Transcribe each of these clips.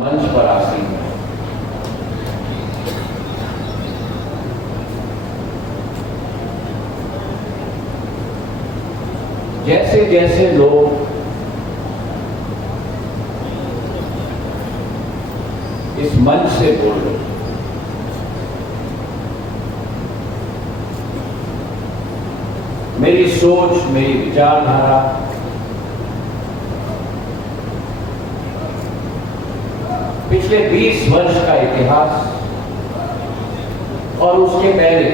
मंच पर आसीन है। जैसे जैसे लोग इस मंच से बोल रहे, मेरी सोच, मेरी विचारधारा पिछले 20 वर्ष का इतिहास और उसके पहले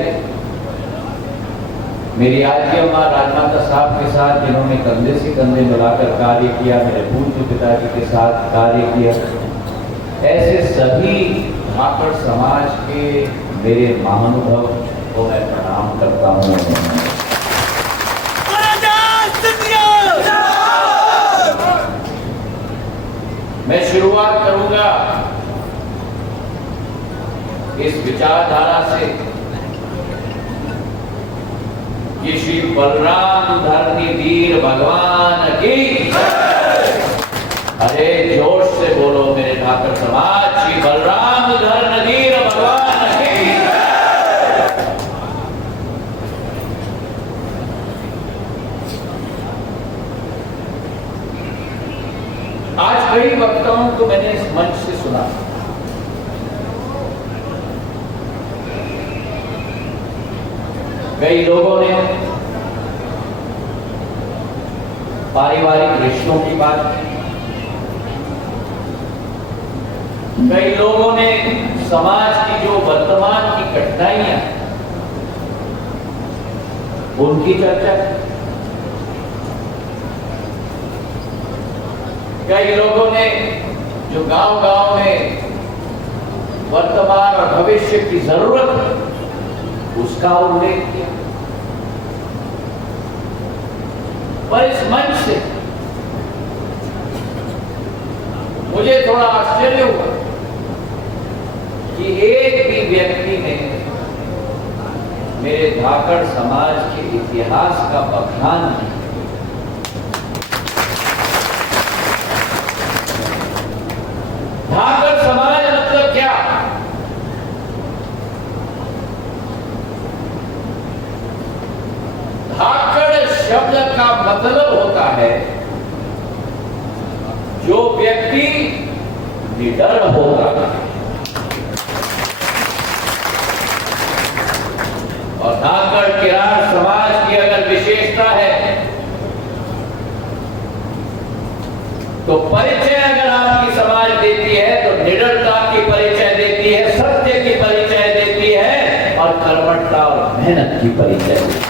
मेरी आज की अम्मा राजमाता साहब के साथ, जिन्होंने कंधे से कंधे मिलाकर कार्य किया, मेरे पूज्य पिताजी के साथ कार्य किया, ऐसे सभी धाकड़ समाज के मेरे महानुभव को मैं प्रणाम करता हूँ। मैं शुरुआत करूंगा इस विचारधारा से कि श्री बलराम धरणीधर भगवान की। अरे जोश से बोलो मेरे ठाकर समाज, श्री बलराम धरणीधर भगवान की। आज कई वक्ताओं को मैंने इस मंच से सुना, कई लोगों ने पारिवारिक रिश्तों की बात की, कई लोगों ने समाज की जो वर्तमान की कठिनाइयां उनकी चर्चा की, कई लोगों ने जो गांव-गांव में वर्तमान और भविष्य की जरूरत है उसका उल्लेख किया। पर इस मंच से मुझे थोड़ा आश्चर्य हुआ कि एक भी व्यक्ति ने मेरे धाकड़ समाज के इतिहास का बखान किया। धाकड़ समाज मतलब क्या? धाकड़ शब्द का मतलब होता है जो व्यक्ति निडर होगा, और धाकड़ किरार समाज की अगर विशेषता है तो परिचय अगर आपकी समाज देती है तो निडरता की परिचय देती है, सत्य की परिचय देती है और कर्मठता और मेहनत की परिचय देती है।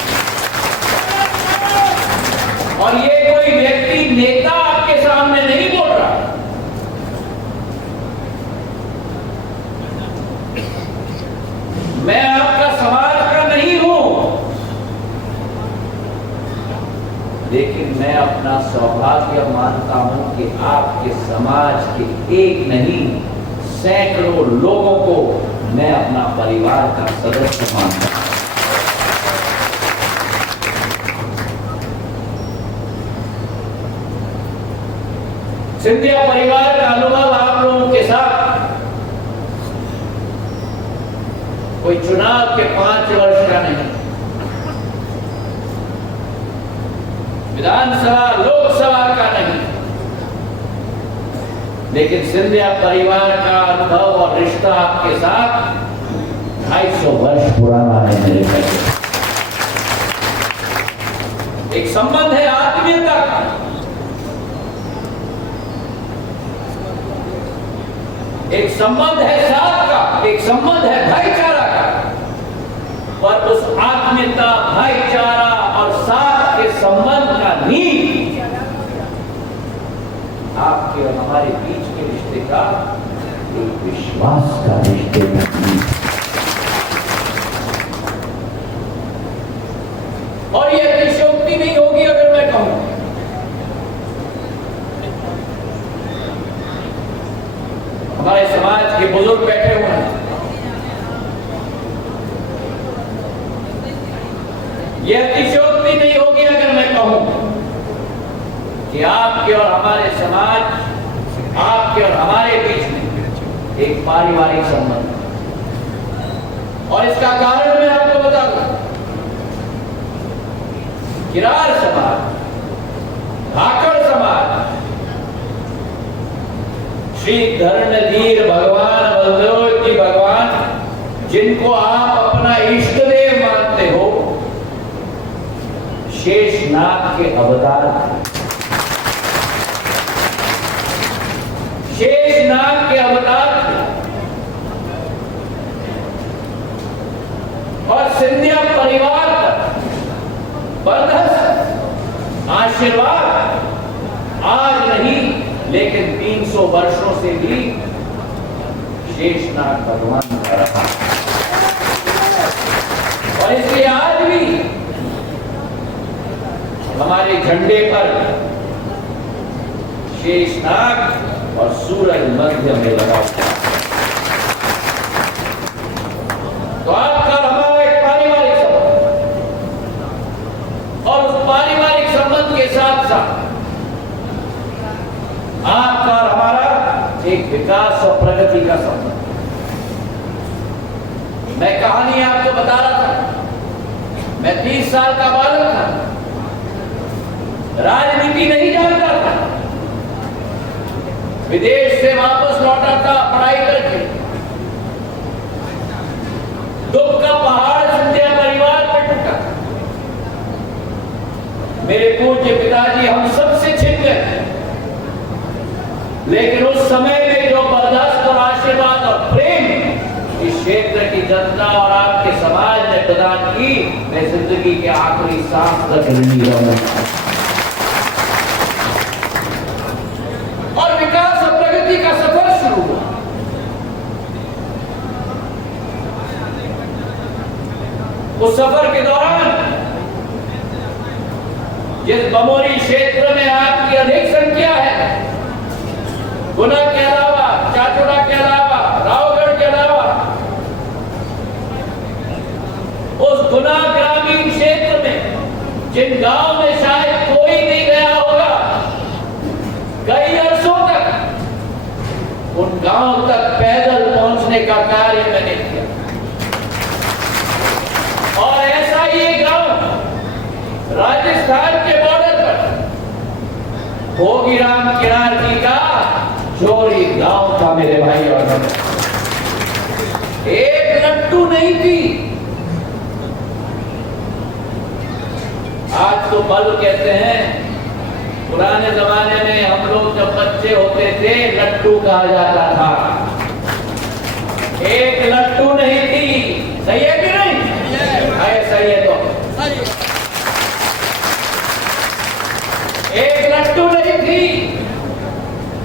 और ये कोई व्यक्ति नेता आपके सामने नहीं बोल रहा, मैं आपका समाज का नहीं हूं, लेकिन मैं अपना सौभाग्य मानता हूं कि आपके समाज के एक नहीं सैकड़ों लोगों को मैं अपना परिवार का सदस्य मानता हूं। सिंधिया परिवार का अनुभव आप लोगों के साथ कोई चुनाव के 5 वर्ष का नहीं, विधानसभा लोकसभा का नहीं, लेकिन सिंधिया परिवार का अनुभव और रिश्ता आपके साथ 250 वर्ष पुराना है मेरे भाई। एक संबंध है आत्मीयता का, एक संबंध है साथ का, एक संबंध है भाईचारा का, पर उस आत्मीयता, भाईचारा और साथ के संबंध का नींव आपके और हमारे बीच के रिश्ते का एक विश्वास का रिश्ते का नींव। और ये अतिशयोक्ति नहीं होगी अगर मैं कहूं हमारे समाज के बुजुर्ग बैठे हुए हैं, यह अतिशयोक्ति नहीं होगी अगर मैं कहूं कि आपके और हमारे समाज, आपके और हमारे बीच में पारिवारिक संबंध। और इसका कारण मैं आपको बता दूं, किरार समाज, धाकड़ समाज, श्री धर्मधीर भगवान बलदेव जी भगवान, जिनको आप अपना इष्ट देव मानते हो, शेषनाग के अवतार, शेषनाग के अवतार और सिंधिया परिवार पर बरदस्त आशीर्वाद आज नहीं लेकिन 300 वर्षों से भी शेषनाग भगवान का रहा। और इसलिए आज भी हमारे झंडे पर शेषनाग और सूरज मध्य में लगा हुआ। तो आपका हमारा एक पारिवारिक संबंध, और उस पारिवारिक संबंध के साथ साथ आपका और हमारा एक विकास और प्रगति का संबंध। मैं कहानी आपको बता रहा था, मैं 30 साल का बालक था, राजनीति नहीं जानता था, विदेश से वापस लौटा था पढ़ाई करके, दुख का पहाड़ सिंधिया परिवार पर टूटा। मेरे पूज्य पिताजी हम सबसे छिप गए, लेकिन उस समय में जो बर्दाश्त और आशीर्वाद और प्रेम इस क्षेत्र की जनता और आपके समाज ने प्रदान की, मैं जिंदगी के आखिरी सांस तक नहीं रहूंगा। और विकास और प्रगति का सफर शुरू हुआ। उस सफर के दौरान जिस बमोरी क्षेत्र में आपकी अधिक संख्या है, गुना के अलावा, चाचोड़ा के अलावा, रावगढ़ के अलावा, उस गुना ग्रामीण क्षेत्र में जिन गांव में शायद कोई नहीं गया होगा, कई अरसों तक उन गांव तक पैदल पहुंचने का कार्य मैंने किया। और ऐसा ही एक गांव राजस्थान के बॉर्डर पर भोगीराम किरार जी का चोरी गांव था मेरे भाई और बहन। एक लट्टू नहीं थी। आज तो बल कहते हैं, पुराने जमाने में हम लोग जब बच्चे होते थे लट्टू कहा जाता था। एक लट्टू नहीं थी, सही है कि नहीं? सही है। तो एक लट्टू नहीं थी,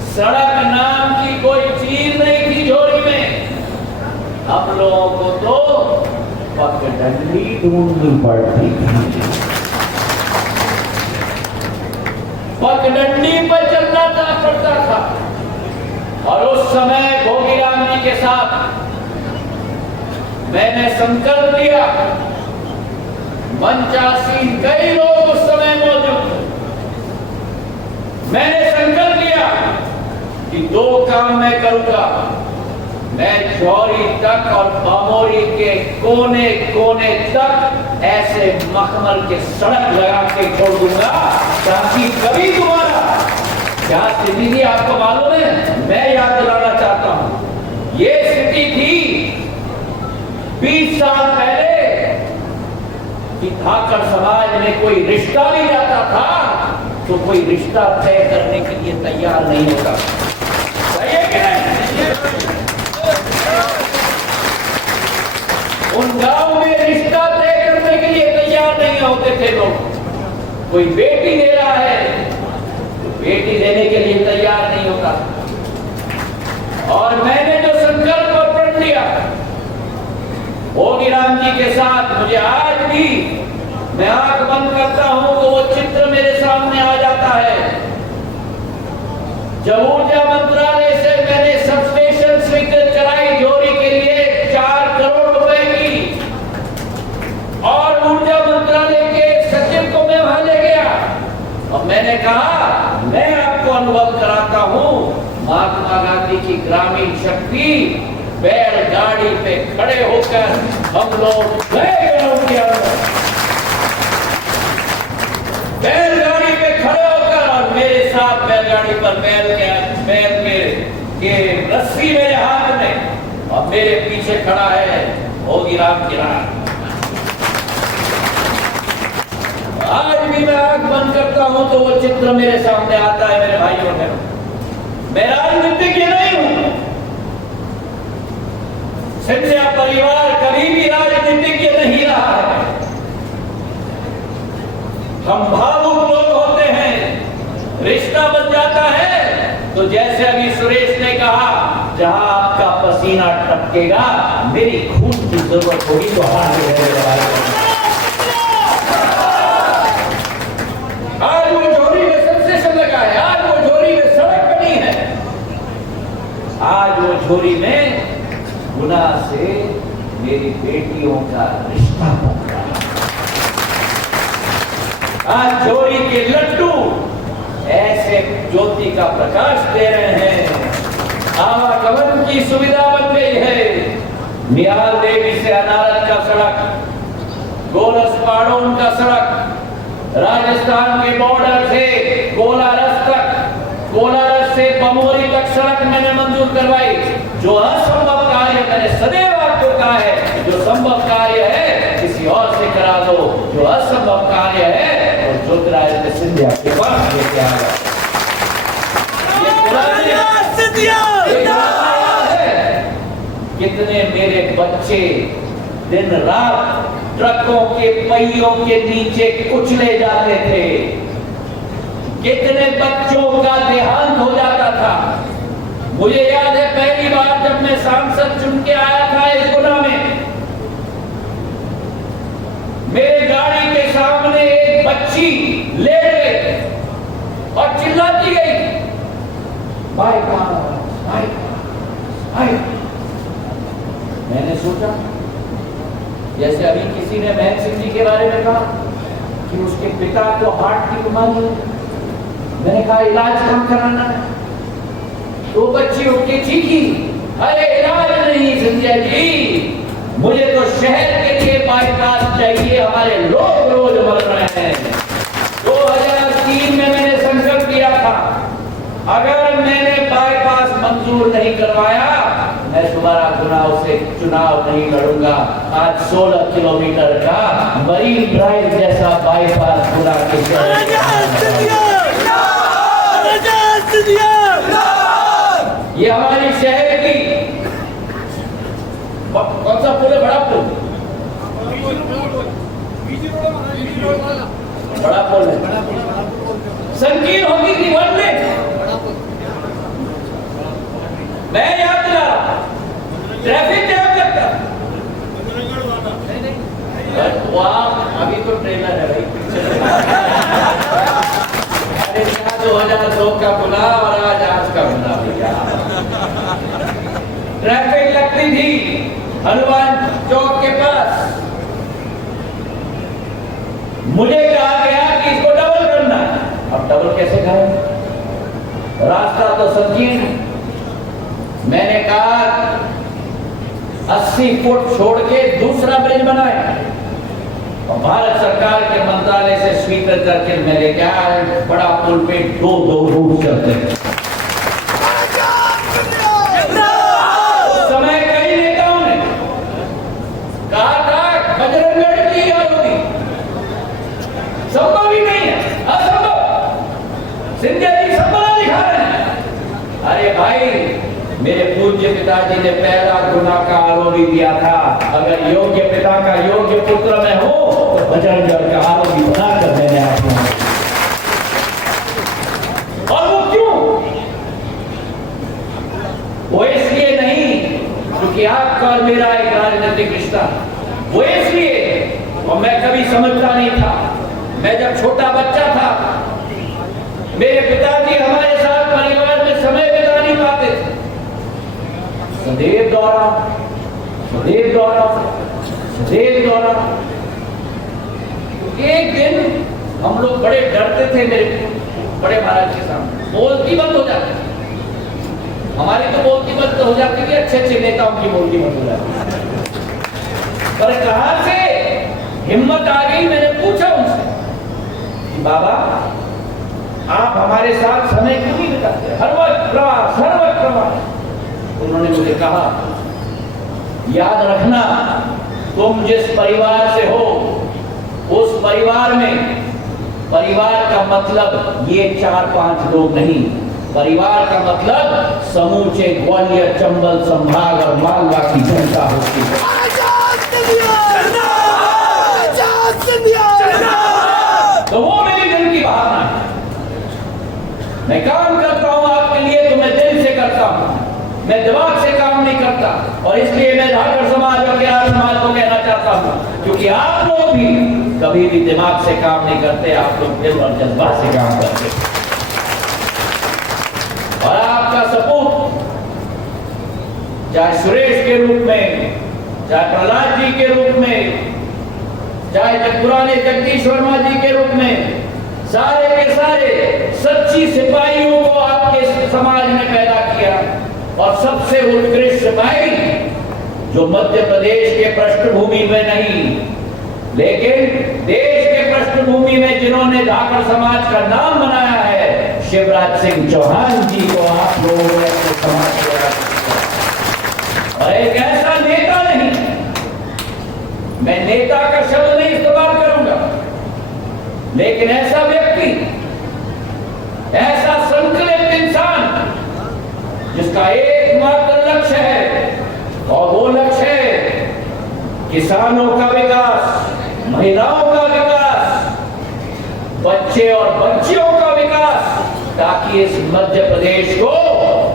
सड़क नाम की कोई चीज नहीं थी झोरी में। हम लोगों को तो पगडंडी ढूंढनी पड़ती थी, पगडंडी पर चलना पड़ता था। और उस समय भोगीराम जी के साथ मैंने संकल्प लिया, मंचासीन कई लोग उस समय मौजूद थे। मैंने संकल्प लिया कि 2 काम मैं करूंगा। मैं चौरी तक और बमोरी के कोने कोने तक ऐसे मखमल के सड़क लगा के छोड़ दूंगा ताकि कभी दोबारा, क्या स्थिति थी आपको मालूम है? मैं याद दिलाना चाहता हूं, ये स्थिति थी 20 साल पहले कि धाकड़ समाज में कोई रिश्ता भी जाता था तो कोई रिश्ता तय करने के लिए तैयार नहीं होता। सही है कि नहीं? उन गांव में रिश्ता तय करने के लिए तैयार नहीं होते थे लोग। कोई बेटी दे रहा है तो बेटी देने के लिए तैयार नहीं होता। और मैंने जो संकल्प और प्रण लिया भोगीराम जी के साथ, मुझे आज भी मैं आंख बंद करता हूं तो वो चित्र मेरे सामने आ जाता है। जब ऊर्जा मंत्रालय से मैंने सबस्टेशन स्वीकृत कराई जोरी के लिए 4 करोड़ रुपए की, और ऊर्जा मंत्रालय के सचिव को मैं वहां ले गया और मैंने कहा मैं आपको अनुभव कराता हूं महात्मा गांधी की ग्रामीण शक्ति बैलगाड़ी पे खड़े होकर हम लोग गए उनके अंदर, बैलगाड़ी पे खड़े होकर, और मेरे साथ बैलगाड़ी पर बैल के रस्सी मेरे हाथ में, और मेरे पीछे खड़ा है भोगी राम किरान। आज भी मैं आंख बंद करता हूं तो वो चित्र मेरे सामने आता है। मेरे भाइयों बहनों, मैं राजनीतिज्ञ नहीं हूं, सिंधिया परिवार कभी भी राजनीतिज्ञ नहीं रहा है। हम भावुक लोग होते हैं, रिश्ता बन जाता है तो जैसे अभी सुरेश ने कहा, जहां आपका पसीना टपकेगा मेरी खून की जरूरत होगी तो हाथ आज वो झोरी में सबस्टेशन लगा है, आज वो झोरी में सड़क बनी है, आज वो झोरी में गुना से मेरी बेटियों का रिश्ता होगा। आज झोरी के लड्डू ऐसे ज्योति का प्रकाश दे रहे हैं। आवागमन की सुविधा बन गई है। निहाल देवी से अनारत का सड़क, गोरस पाड़ोन का सड़क, राजस्थान के बॉर्डर से कोलारस तक, कोलारस से बमोरी तक सड़क मैंने मंजूर करवाई। जो असंभव कार्य मैंने सदैव आपको कहा है, जो संभव कार्य है किसी और से करा दो, जो असंभव कार्य है और ज्योतिरादित्य सिंधिया के पास लेके आ गया। कितने मेरे बच्चे दिन रात ट्रकों के पहियों के नीचे कुचले जाते थे, कितने बच्चों का देहांत हो जाता था। मुझे याद है पहली बार जब मैं सांसद चुन के आया था इस गुना में, मेरे गाड़ी के सामने एक बच्ची लेट गई और चिल्लाती गई, भाई कहां, भाई भाई। मैंने सोचा जैसे अभी किसी ने महन सिंह जी के बारे में कहा कि उसके पिता को हार्ट की बीमारी है, मैंने कहा इलाज कम कराना है। तो बच्ची उठ के चीखी, अरे इलाज नहीं संजय जी, मुझे तो शहर के लिए बाईपास चाहिए, हमारे लोग रोज मर रहे हैं। 2003 में मैंने संकल्प किया था, अगर मैंने बाईपास मंजूर नहीं करवाया मैं दोबारा चुनाव नहीं लड़ूंगा। आज 16 किलोमीटर का मरीन ड्राइव जैसा बाईपास पूरा ये हमारी शहर की कौन सा पुल है? बड़ा पुल, बड़ा पुल है, संकीर्ण होती थी वन में। मैं याद दिला रहा, ट्रैफिक जैम लगता। अभी तो ट्रेलर है भाई, अरे 2002 का बुला और आज का बुला भैया। ट्रैफिक लगती थी हनुमान चौक के पास, मुझे कहा गया कि इसको डबल करना है। अब डबल कैसे करें, रास्ता तो संकीर्ण। मैंने कहा 80 फुट छोड़ के दूसरा ब्रिज बनाए, और भारत सरकार के मंत्रालय से स्वीकृत करके मैं लेके आया। बड़ा पुल पे दो रूट चलते हैं। समय कई नेताओं ने कहा था बजरंगगढ़ की याद होगी, संभव ही नहीं है, असंभव। सिंधिया जी संभव दिखा रहे हैं। अरे भाई, मेरे पूज्य पिताजी ने पहला गुना का आरोप भी दिया था, अगर योग्य पिता का योग्य पुत्र में हो तो बजरंगगढ़ का आरोप भी बनाकर मैंने आपको। और वो क्यों? वो इसलिए नहीं क्योंकि आपका और मेरा एक राजनीतिक रिश्ता, वो इसलिए, और मैं कभी समझता नहीं था। मैं जब छोटा बच्चा था, मेरे पिताजी हमारे साथ परिवार में समय बिता नहीं पाते थे। सदैव दौरा, सदैव दौरा, सदैव दौरा। एक दिन हम लोग बड़े डरते थे मेरे बड़े महाराज के सामने, बोलती बंद हो जाती थी। हमारी तो बोलती बंद हो जाती है, अच्छे अच्छे नेताओं की बोलती बंद हो जाती है। पर कहां से हिम्मत आ गई? मैंने पूछा उनसे कि बाबा आप हमारे साथ समय क्यों नहीं बिताते? हर वक्त प्रवास, हर वक्त प्रवास। उन्होंने मुझे कहा याद रखना, तुम जिस परिवार से हो उस परिवार में, परिवार का मतलब ये 4-5 लोग नहीं, परिवार का मतलब समूचे ग्वालियर, चंबल संभाग और मालवा की जनता होती है। तो वो मेरी दिल की भावना है। मैं काम करता हूं आपके लिए तो मैं दिल से करता हूं, मैं दिमाग से काम नहीं करता। और इसलिए मैं धाकर समाज और केआर समाज को कहना चाहता हूं, क्योंकि आप लोग भी कभी भी दिमाग से काम नहीं करते, आप लोग दिल और जज्बात से काम करते। और आपका सपूत, चाहे सुरेश के रूप में, चाहे प्रहलाद जी के रूप में, चाहे पुराने जगदीश वर्मा जी के रूप में, सारे के सारे सच्ची सिपाहियों को आपके समाज ने पैदा किया। और सबसे उत्कृष्ट सिपाही जो मध्य प्रदेश के पृष्ठभूमि में नहीं, लेकिन देश के पृष्ठभूमि में जिन्होंने धाकर समाज का नाम बनाया है, शिवराज सिंह चौहान जी को आप लोगों ने समाज किया। और एक ऐसा नेता नहीं, मैं नेता का शब्द नहीं इस्तेमाल करूंगा, लेकिन ऐसा व्यक्ति, ऐसा संकलित इंसान जिसका एकमात्र लक्ष्य है, और वो लक्ष्य है किसानों का विकास, महिलाओं का विकास, बच्चे और बच्चियों का विकास, ताकि इस मध्य प्रदेश को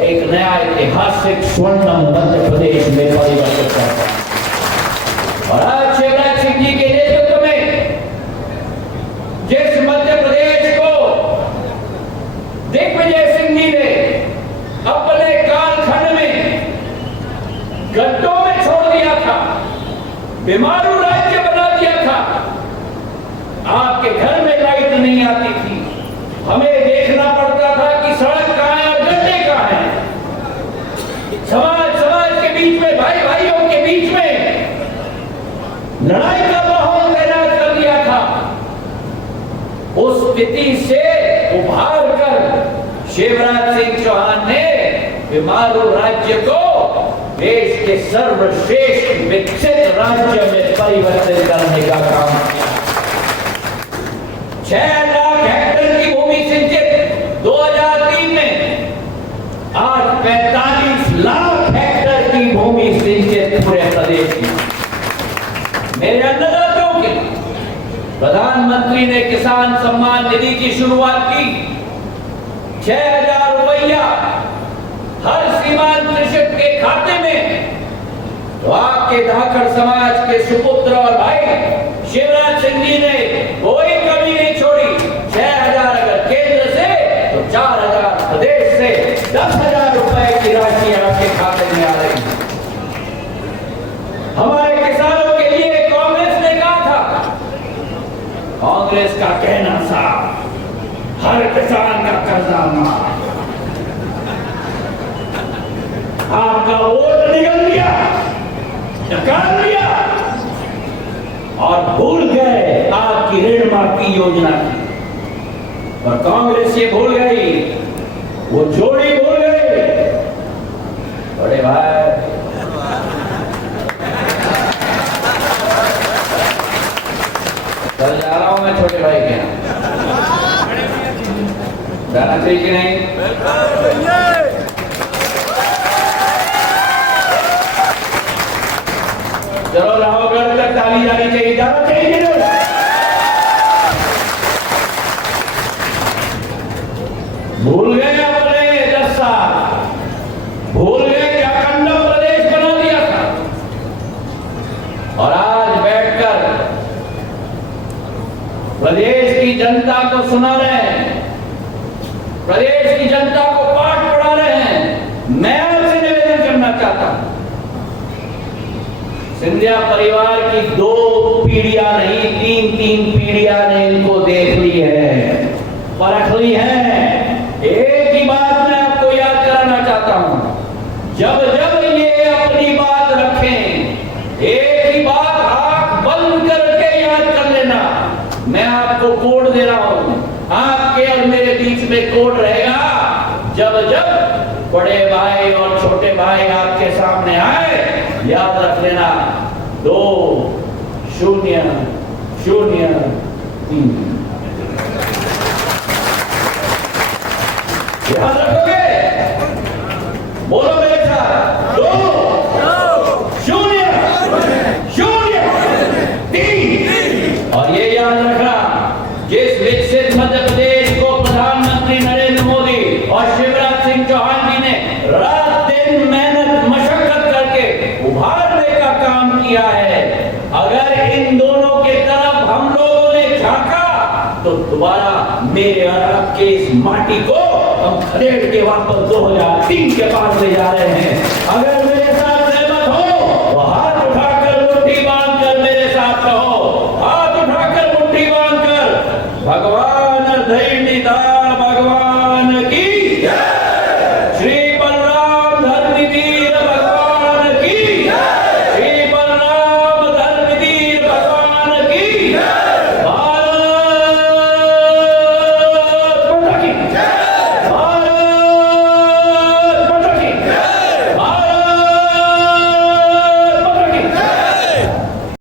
एक नया ऐतिहासिक स्वर्णिम मध्य प्रदेश में परिवर्तित करता है। और आज शिवराज सिंह जी के नेतृत्व में जिस मध्य प्रदेश को दिग्विजय सिंह जी ने अपने कालखंड में गड्ढों में छोड़ दिया था, बीमारू राज्य बना दिया था, आपके घर में लाइट नहीं आती थी, हमें देखना पड़ता था कि सड़क कहां है और गड्ढे कहां हैं, समाज के बीच में, भाई भाइयों के बीच में लड़ाई का माहौल तैनात कर दिया था। उस स्थिति से उभार कर शिवराज सिंह चौहान ने बीमारू राज्य को देश के सर्वश्रेष्ठ विकसित राज्य में परिवर्तित करने का काम किया। 6 लाख हेक्टेयर की भूमि सिंचित 2003 में, आज 45 लाख हेक्टेयर की भूमि सिंचित पूरे प्रदेश की। मेरे अन्नदाताओं के प्रधानमंत्री ने किसान सम्मान निधि की शुरुआत की। 6,000 रुपया हर सीमांत कृषक के खाते में। तो आपके धाकर समाज के सुपुत्र और भाई शिवराज सिंह जी ने कोई कमी नहीं छोड़ी। 6,000 अगर केंद्र से तो 4,000 प्रदेश से, 10,000 रुपए की राशि आपके खाते में आ रही है। हमारे किसानों के लिए कांग्रेस ने कहा था, कांग्रेस का कहना था हर किसान का कर्जा माफ। आपका वोट निकल गया, निकाल लिया और भूल गए आपकी ऋण माफी योजना की। और कांग्रेस ये भूल गई, वो जोड़ी भूल गई। बड़े भाई, कल जा रहा हूं मैं छोटे भाई के यहाँ, जाना चाहिए कि नहीं? चलो राहोगढ़ तक ताली जानी चाहिए, जाना चाहिए कि नहीं? भूल गए अपने 10 साल, भूल गए कि अखंड प्रदेश बना दिया था। और आज बैठकर प्रदेश की जनता को सुना रहे हैं, प्रदेश की जनता को पाठ पढ़ा रहे हैं। मैं आपसे निवेदन करना चाहता हूं, सिंधिया परिवार की 2 पीढ़ियां नहीं, 3 पीढ़ियां ने इनको देख ली है, परख ली है। एक ही बात मैं आपको याद कराना चाहता हूं, भाई आपके सामने आए, याद रख लेना 2003। याद रखोगे? बोलो मेरे साथ, 2003। और ये याद रखना, जिस विकसित मध्य प्रदेश को प्रधानमंत्री नरेंद्र मोदी और शिवराज सिंह चौहान जी ने रात दिन मेहनत मशक्कत करके उभारने का काम किया है, अगर इन दोनों के तरफ हम लोगों ने झांका तो दोबारा मेरे और आपके इस माटी को हम खदेड़ के वापस 2003 के पास ले जा रहे हैं। अगर मेरे साथ सहमत हो तो हाथ उठाकर मुट्ठी बांधकर मेरे साथ कहो, हाथ उठाकर मुट्ठी बांधकर भगवान